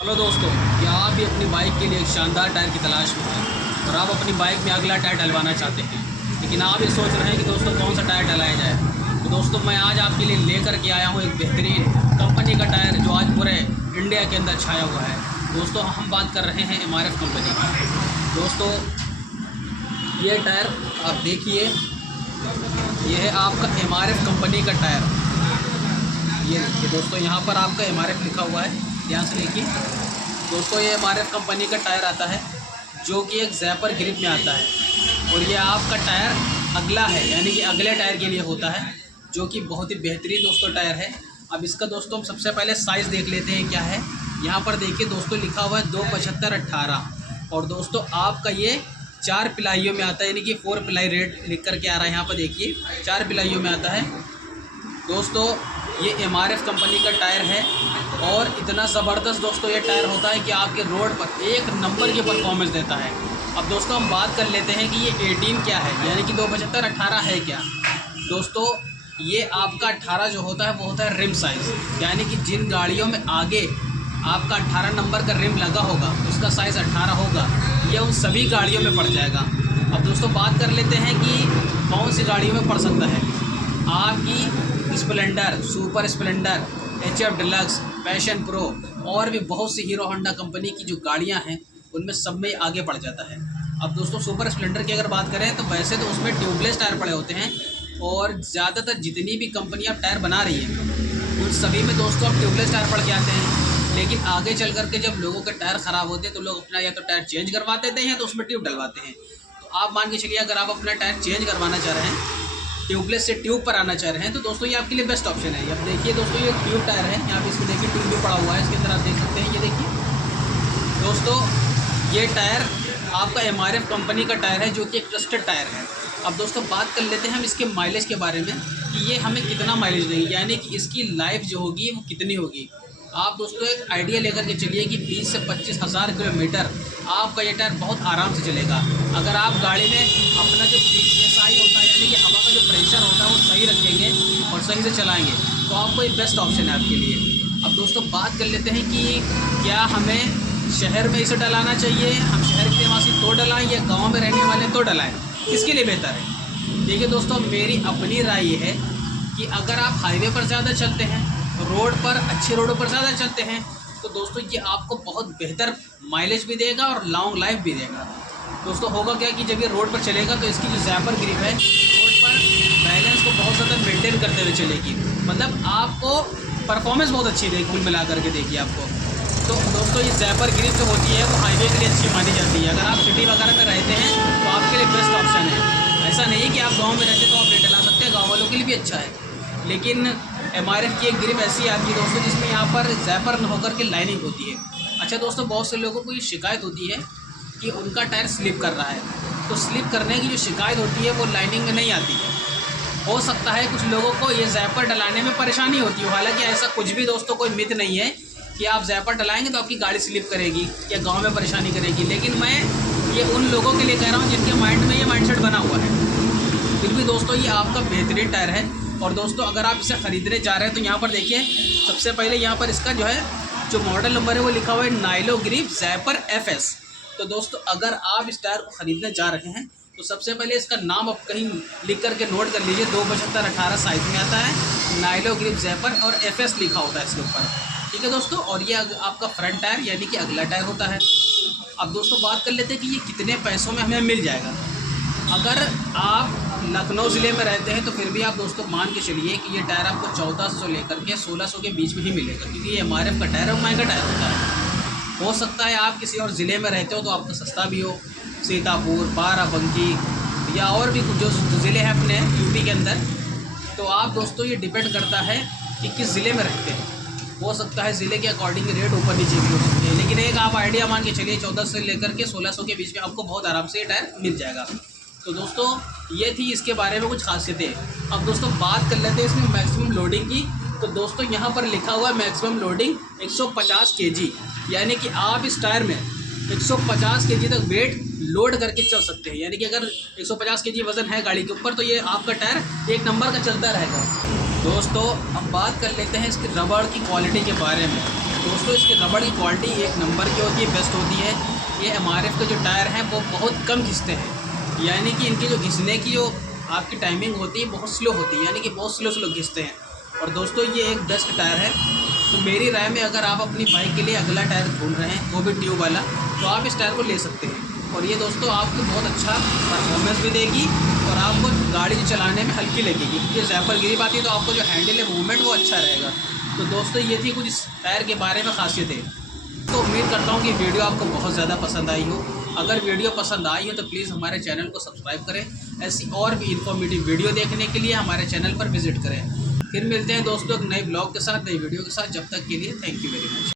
Hello दोस्तों, क्या आप भी अपनी बाइक के लिए एक शानदार टायर की तलाश में हैं और आप अपनी बाइक में अगला टायर डलवाना चाहते हैं, लेकिन आप ये सोच रहे हैं कि दोस्तों कौन सा टायर डलाया जाए। तो दोस्तों मैं आज आपके लिए लेकर के आया हूँ एक बेहतरीन कंपनी का टायर जो आज पूरे इंडिया के अंदर छाया हुआ है। दोस्तों हम बात कर रहे हैं MRF कंपनी की। दोस्तों ये टायर आप देखिए, ये है आपका MRF कंपनी का टायर। ये देखिए दोस्तों, यहाँ पर आपका MRF लिखा हुआ है, ध्यान से देखिए दोस्तों। ये MRF कंपनी का टायर आता है जो कि एक ज़ैपर ग्रिप में आता है और ये आपका टायर अगला है, यानी कि अगले टायर के लिए होता है, जो कि बहुत ही बेहतरीन दोस्तों टायर है। अब इसका दोस्तों हम सबसे पहले साइज़ देख लेते हैं क्या है। यहाँ पर देखिए दोस्तों लिखा हुआ है 275/18 और दोस्तों आपका ये 4 पिलाइयों में आता है, यानी कि 4 पिलाई रेट लिख करके आ रहा है। यहाँ पर देखिए 4 पिलाइयों में आता है दोस्तों। ये MRF कंपनी का टायर है और इतना ज़बरदस्त दोस्तों ये टायर होता है कि आपके रोड पर एक नंबर की परफॉर्मेंस देता है। अब दोस्तों हम बात कर लेते हैं कि ये 18 क्या है, यानी कि 275/18 है क्या। दोस्तों ये आपका 18 जो होता है वो होता है रिम साइज़, यानी कि जिन गाड़ियों में आगे आपका 18 नंबर का रिम लगा होगा उसका साइज़ 18 होगा, ये उन सभी गाड़ियों में पड़ जाएगा। अब दोस्तों बात कर लेते हैं कि कौन सी गाड़ियों में पड़ सकता है। आपकी Splendor, super Splendor, HF deluxe, passion pro और भी बहुत सी हीरो होंडा कंपनी की जो गाड़ियां हैं उनमें सब में आगे बढ़ जाता है। अब दोस्तों सुपर स्प्लेंडर की अगर बात करें तो वैसे तो उसमें ट्यूबलेस टायर पड़े होते हैं और ज़्यादातर जितनी भी कंपनियां टायर बना रही हैं उन सभी में दोस्तों अब ट्यूबलेस टायर पड़ के आते हैं। लेकिन आगे चल करके जब लोगों के टायर ख़राब होते हैं तो लोग अपना या तो टायर चेंज करवा देते हैं तो उसमें ट्यूब डलवाते हैं। तो आप मान के चलिए अगर आप अपना टायर चेंज करवाना चाह रहे हैं, ट्यूबलेस से ट्यूब पर आना चाह रहे हैं, तो दोस्तों ये आपके लिए बेस्ट ऑप्शन है। अब देखिए दोस्तों ये ट्यूब टायर है, यहाँ पे इसमें देखिए ट्यूब भी पड़ा हुआ है, इसके अंदर आप देख सकते हैं। ये देखिए दोस्तों ये टायर आपका MRF कंपनी का टायर है जो कि एक ट्रस्टेड टायर है। अब दोस्तों बात कर लेते हैं हम इसके माइलेज के बारे में कि ये हमें कितना माइलेज देगी, यानी कि इसकी लाइफ जो होगी वो कितनी होगी। आप दोस्तों एक आइडिया लेकर के चलिए कि 20 से 25 हज़ार किलोमीटर आपका ये टायर बहुत आराम से चलेगा। अगर आप गाड़ी में अपना जो PSI होता है, यानी कि हवा का जो प्रेशर होता है वो सही रखेंगे और सही से चलाएंगे तो आपको ये बेस्ट ऑप्शन है आपके लिए। अब दोस्तों बात कर लेते हैं कि क्या हमें शहर में इसे डलाना चाहिए, हम शहर के निवासी तो डलाएँ या गाँव में रहने वाले तो डलाएँ, किसके लिए बेहतर है। देखिए दोस्तों मेरी अपनी राय ये है कि अगर आप हाईवे पर ज़्यादा चलते हैं, रोड पर अच्छे रोडों पर ज़्यादा चलते हैं, तो दोस्तों ये आपको बहुत बेहतर माइलेज भी देगा और लॉन्ग लाइफ भी देगा। दोस्तों होगा क्या कि जब ये रोड पर चलेगा तो इसकी जो ज़ैपर ग्रिप है रोड पर बैलेंस को बहुत ज़्यादा मेंटेन करते हुए चलेगी, मतलब आपको परफॉर्मेंस बहुत अच्छी देगी कुल मिला करके। देखिए आपको तो दोस्तों ये ज़ैपर ग्रिप जो होती है वो हाईवे के लिए अच्छी मानी जाती है। अगर आप सिटी वगैरह में रहते हैं तो आपके लिए बेस्ट ऑप्शन है। ऐसा नहीं है कि आप गाँव में रहते तो आप नहीं डला सकते हैं, गाँव वालों के लिए भी अच्छा है। लेकिन MRF की एक ग्रिप ऐसी आती है दोस्तों जिसमें यहाँ पर ज़ैपर न होकर के लाइनिंग होती है। अच्छा दोस्तों बहुत से लोगों को ये शिकायत होती है कि उनका टायर स्लिप कर रहा है, तो स्लिप करने की जो शिकायत होती है वो लाइनिंग में नहीं आती है। हो सकता है कुछ लोगों को ये ज़ैपर डलाने में परेशानी होती है, हालांकि ऐसा कुछ भी दोस्तों कोई मिथ नहीं है कि आप ज़ैपर डलाएंगे तो आपकी गाड़ी स्लिप करेगी या गाँव में परेशानी करेगी। लेकिन मैं ये उन लोगों के लिए कह रहा हूँ जिनके माइंड में ये माइंडसेट बना हुआ है। फिर भी दोस्तों ये आपका बेहतरीन टायर है और दोस्तों अगर आप इसे ख़रीदने जा रहे हैं तो यहाँ पर देखिए सबसे पहले यहाँ पर इसका जो मॉडल नंबर है वो लिखा हुआ है नाइलो ग्रिप ज़ैपर FS। तो दोस्तों अगर आप इस टायर को ख़रीदने जा रहे हैं तो सबसे पहले इसका नाम आप कहीं लिख करके नोट कर लीजिए। 275/18 साइज़ में आता है, नाइलो ग्रिप ज़ैपर और FS लिखा होता है इसके ऊपर, ठीक है दोस्तों। और ये आपका फ्रंट टायर यानी कि अगला टायर होता है। अब दोस्तों बात कर लेते हैं कि ये कितने पैसों में हमें मिल जाएगा। अगर आप लखनऊ ज़िले में रहते हैं तो फिर भी आप दोस्तों मान के चलिए कि ये टायर आपको 1400 लेकर के 1600 के बीच में ही मिलेगा, क्योंकि ये MRF का टायर है और महंगा टायर होता है। हो सकता है आप किसी और ज़िले में रहते हो तो आपको सस्ता भी हो, सीतापुर, बाराबंकी या और भी जो ज़िले हैं अपने यूपी के अंदर। तो आप दोस्तों ये डिपेंड करता है कि किस ज़िले में रहते हैं। हो सकता है ज़िले के अकॉर्डिंग रेट ऊपर नीचे भी हो सकते हैं, लेकिन एक आप आइडिया मान के चलिए 1400 से लेकर के 1600 के बीच में आपको बहुत आराम से ये टायर मिल जाएगा। तो दोस्तों ये थी इसके बारे में कुछ खासियतें। अब दोस्तों बात कर लेते हैं इसमें मैक्सिमम लोडिंग की। तो दोस्तों यहाँ पर लिखा हुआ है मैक्सिमम लोडिंग 150 kg, यानी कि आप इस टायर में 150 kg तक वेट लोड करके चल सकते हैं। यानी कि अगर 150 kg वज़न है गाड़ी के ऊपर तो ये आपका टायर एक नंबर का चलता रहेगा। दोस्तों अब बात कर लेते हैं इसकी रबड़ की क्वालिटी के बारे में। दोस्तों इसकी रबड़ की क्वालिटी एक नंबर की होती है, बेस्ट होती है। ये MRF के जो टायर हैं वो बहुत कम घिसते हैं, यानी कि इनकी जो घिसने की जो आपकी टाइमिंग होती है बहुत स्लो होती है, यानी कि बहुत स्लो घिसते हैं। और दोस्तों ये एक बेस्ट टायर है। तो मेरी राय में अगर आप अपनी बाइक के लिए अगला टायर ढूंढ रहे हैं वो भी ट्यूब वाला, तो आप इस टायर को ले सकते हैं। और ये दोस्तों आपको बहुत अच्छा परफॉर्मेंस भी देगी और आपको गाड़ी चलाने में हल्की लगेगी, क्योंकि ज़ैपर गिरिप आती है तो आपको जो हैंडल है मूवमेंट वो अच्छा रहेगा। तो दोस्तों ये थी कुछ इस टायर के बारे में खासियतें। तो उम्मीद करता हूँ कि वीडियो आपको बहुत ज़्यादा पसंद आई हो। अगर वीडियो पसंद आई हो तो प्लीज़ हमारे चैनल को सब्सक्राइब करें। ऐसी और भी इन्फॉर्मेटिव वीडियो देखने के लिए हमारे चैनल पर विजिट करें। फिर मिलते हैं दोस्तों एक नए ब्लॉग के साथ, नई वीडियो के साथ। जब तक के लिए थैंक यू वेरी मच।